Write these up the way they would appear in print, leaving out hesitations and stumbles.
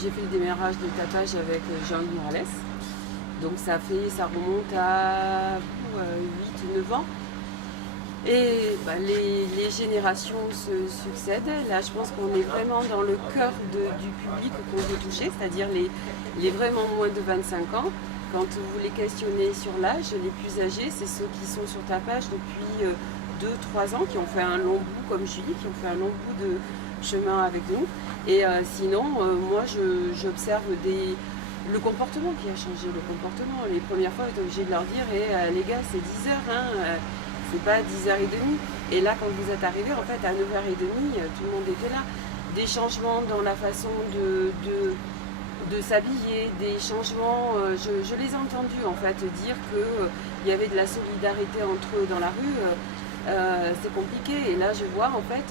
j'ai fait le démarrage de tapage avec Jean-Louis Morales. Donc ça remonte à 8-9 ans. Et les générations se succèdent. Là, je pense qu'on est vraiment dans le cœur du public qu'on veut toucher, c'est-à-dire les vraiment moins de 25 ans. Quand vous les questionnez sur l'âge, les plus âgés, c'est ceux qui sont sur tapage depuis 2-3 ans, qui ont fait un long bout comme Julie, qui ont fait un long bout de chemin avec nous. Et sinon, moi, j'observe le comportement qui a changé. Le comportement. Les premières fois, j'étais obligée de leur dire les gars, c'est 10 heures, hein, c'est pas 10h30. Et là, quand vous êtes arrivés, en fait, à 9h30, tout le monde était là. Des changements dans la façon de s'habiller, des changements, je les ai entendus en fait dire qu'il y avait de la solidarité entre eux dans la rue, c'est compliqué. Et là je vois en fait,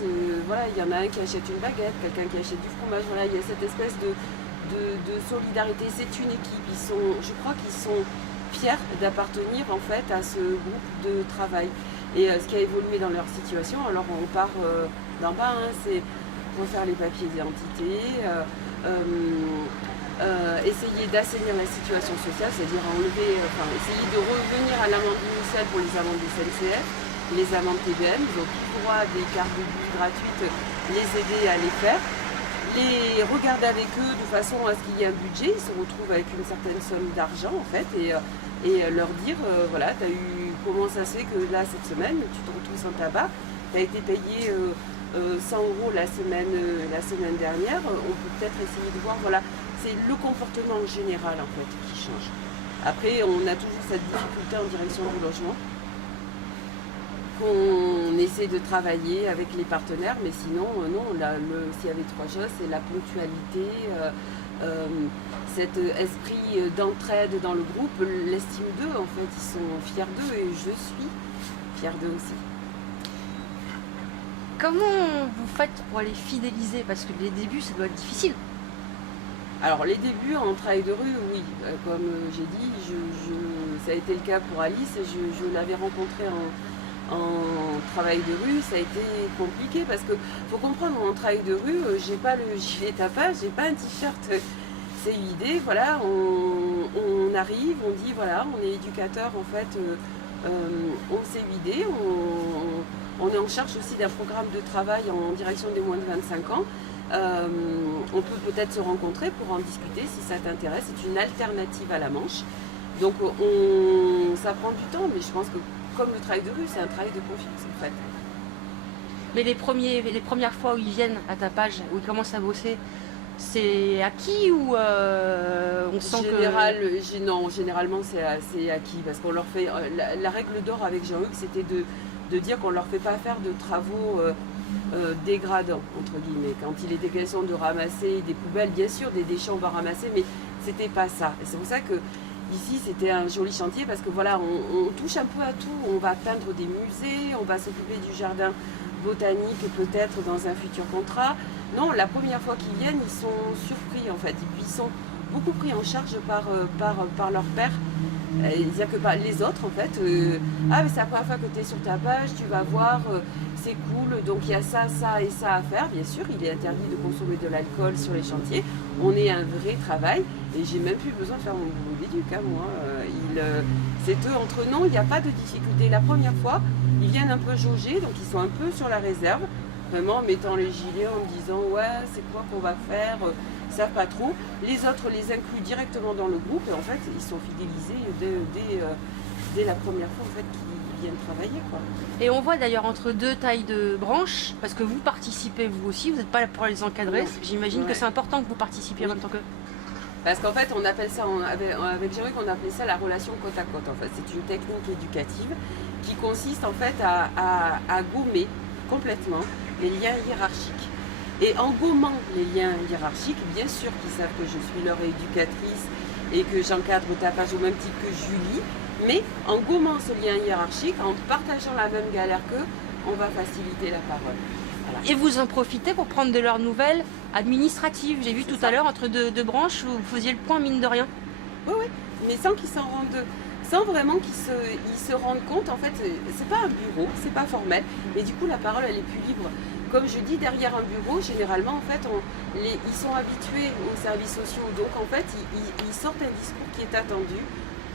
voilà, il y en a un qui achète une baguette, quelqu'un qui achète du fromage, voilà, il y a cette espèce de solidarité, c'est une équipe, je crois qu'ils sont fiers d'appartenir en fait à ce groupe de travail. Et ce qui a évolué dans leur situation, alors on part d'en bas, hein, c'est refaire les papiers d'identité, essayer d'assainir la situation sociale, c'est-à-dire essayer de revenir à l'amende initiale pour les amendes des SNCF, les amendes TBM, ils ont tout droit à des cartes de bus gratuites, les aider à les faire, les regarder avec eux de façon à ce qu'il y ait un budget, ils se retrouvent avec une certaine somme d'argent en fait, et leur dire, voilà, comment ça se fait que là cette semaine, tu te retrouves sans tabac, tu as été payé 100 € la semaine dernière, on peut peut-être essayer de voir, voilà, c'est le comportement général en fait qui change. Après, on a toujours cette difficulté en direction du logement, qu'on essaie de travailler avec les partenaires, mais sinon, non, s'il y avait 3 choses, c'est la ponctualité, cet esprit d'entraide dans le groupe, l'estime d'eux, en fait, ils sont fiers d'eux et je suis fière d'eux aussi. Comment vous faites pour les fidéliser? Parce que les débuts, ça doit être difficile. Alors les débuts en travail de rue, oui, comme j'ai dit, ça a été le cas pour Alice, je l'avais rencontrée en travail de rue, ça a été compliqué parce que faut comprendre, en travail de rue, j'ai pas le gilet tapage, j'ai pas un t-shirt CUID, voilà, on arrive, on dit voilà, on est éducateur en fait, on CUID, on est en charge aussi d'un programme de travail en direction des moins de 25 ans. On peut peut-être se rencontrer pour en discuter si ça t'intéresse. C'est une alternative à la manche. Donc ça prend du temps, mais je pense que comme le travail de rue, c'est un travail de confiance en fait. Mais les premières fois où ils viennent à tapage, où ils commencent à bosser, c'est acquis ou on sent que... Non, généralement c'est assez acquis parce qu'on leur fait... La règle d'or avec Jean-Hugues, c'était de dire qu'on ne leur fait pas faire de travaux dégradants, entre guillemets. Quand il était question de ramasser des poubelles, bien sûr, des déchets on va ramasser, mais c'était pas ça. Et c'est pour ça que ici c'était un joli chantier parce que voilà, on touche un peu à tout. On va peindre des musées, on va s'occuper du jardin botanique peut-être dans un futur contrat. Non, la première fois qu'ils viennent, ils sont surpris en fait. Et puis ils sont beaucoup pris en charge par leur père. C'est-à-dire que les autres en fait, ah mais c'est la première fois que tu es sur ta page, tu vas voir, c'est cool, donc il y a ça, ça et ça à faire. Bien sûr, il est interdit de consommer de l'alcool sur les chantiers. On est un vrai travail et j'ai même plus besoin de faire mon boulot d'éduc, hein, moi. C'est eux entre eux, non, il n'y a pas de difficulté. La première fois, ils viennent un peu jauger, donc ils sont un peu sur la réserve, vraiment en mettant les gilets, en me disant ouais, c'est quoi qu'on va faire, ils savent pas trop. Les autres les incluent directement dans le groupe et en fait, ils sont fidélisés dès la première fois en fait qu'ils viennent travailler, quoi. Et on voit d'ailleurs entre deux tailles de branches, parce que vous participez vous aussi, vous n'êtes pas là pour les encadrer. J'imagine que c'est important que vous participiez en même temps qu'eux. Parce qu'en fait, on appelle ça, avec Jean-Luc, on appelait ça la relation côte à côte. En fait, c'est une technique éducative qui consiste en fait à gommer complètement les liens hiérarchiques. Et en gommant les liens hiérarchiques, bien sûr qu'ils savent que je suis leur éducatrice et que j'encadre tapage au même titre que Julie, mais en gommant ce lien hiérarchique, en partageant la même galère qu'eux, on va faciliter la parole. Voilà. Et vous en profitez pour prendre de leurs nouvelles administratives. J'ai vu tout à l'heure entre deux branches où vous faisiez le point mine de rien. Oui, oui, mais sans qu'ils s'en rendent... Sans vraiment qu'ils se rendent compte, en fait, c'est pas un bureau, c'est pas formel, mais du coup la parole elle est plus libre. comme je dis, derrière un bureau, généralement, en fait, ils sont habitués aux services sociaux. Donc, en fait, ils sortent un discours qui est attendu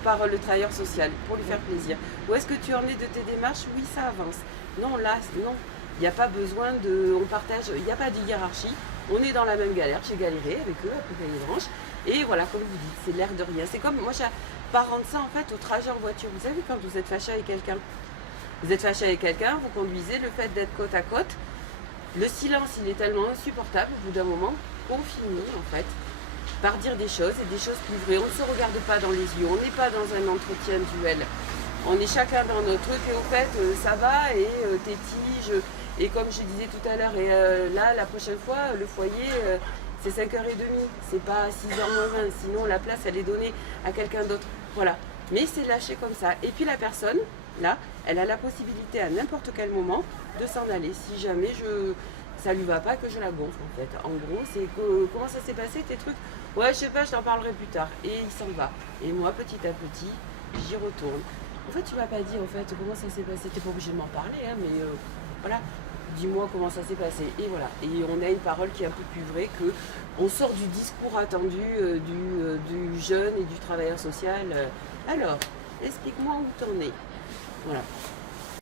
par le travailleur social pour lui faire plaisir. Où est-ce que tu en es de tes démarches? Oui, ça avance. Non, là, non. Il n'y a pas besoin de... On partage, il n'y a pas de hiérarchie. On est dans la même galère. J'ai galéré avec eux, après les branches. Et voilà, comme vous dites, c'est l'air de rien. C'est comme, moi, j'apparente ça, en fait, au trajet en voiture. Vous savez, quand vous êtes fâché avec quelqu'un, vous conduisez, le fait d'être côte à côte, le silence, il est tellement insupportable au bout d'un moment qu'on finit, en fait, par dire des choses et des choses plus vraies. On ne se regarde pas dans les yeux, on n'est pas dans un entretien duel. On est chacun dans notre truc et au fait, ça va et tes tiges. Et comme je disais tout à l'heure, et là, la prochaine fois, le foyer, c'est 5h30, c'est pas 6h20, sinon la place, elle est donnée à quelqu'un d'autre. Voilà. Mais c'est lâché comme ça. Et puis la personne, là, elle a la possibilité à n'importe quel moment de s'en aller. Si jamais ça lui va pas, que je la gonfle en fait. En gros, c'est comment ça s'est passé tes trucs? Ouais, je sais pas, je t'en parlerai plus tard. Et il s'en va. Et moi, petit à petit, j'y retourne. En fait, tu m'as pas dit en fait comment ça s'est passé. T'es pas obligé de m'en parler, hein, mais voilà. Dis-moi comment ça s'est passé. Et voilà. Et on a une parole qui est un peu plus vraie que on sort du discours attendu du jeune et du travailleur social. Alors, explique-moi où t'en es. Voilà.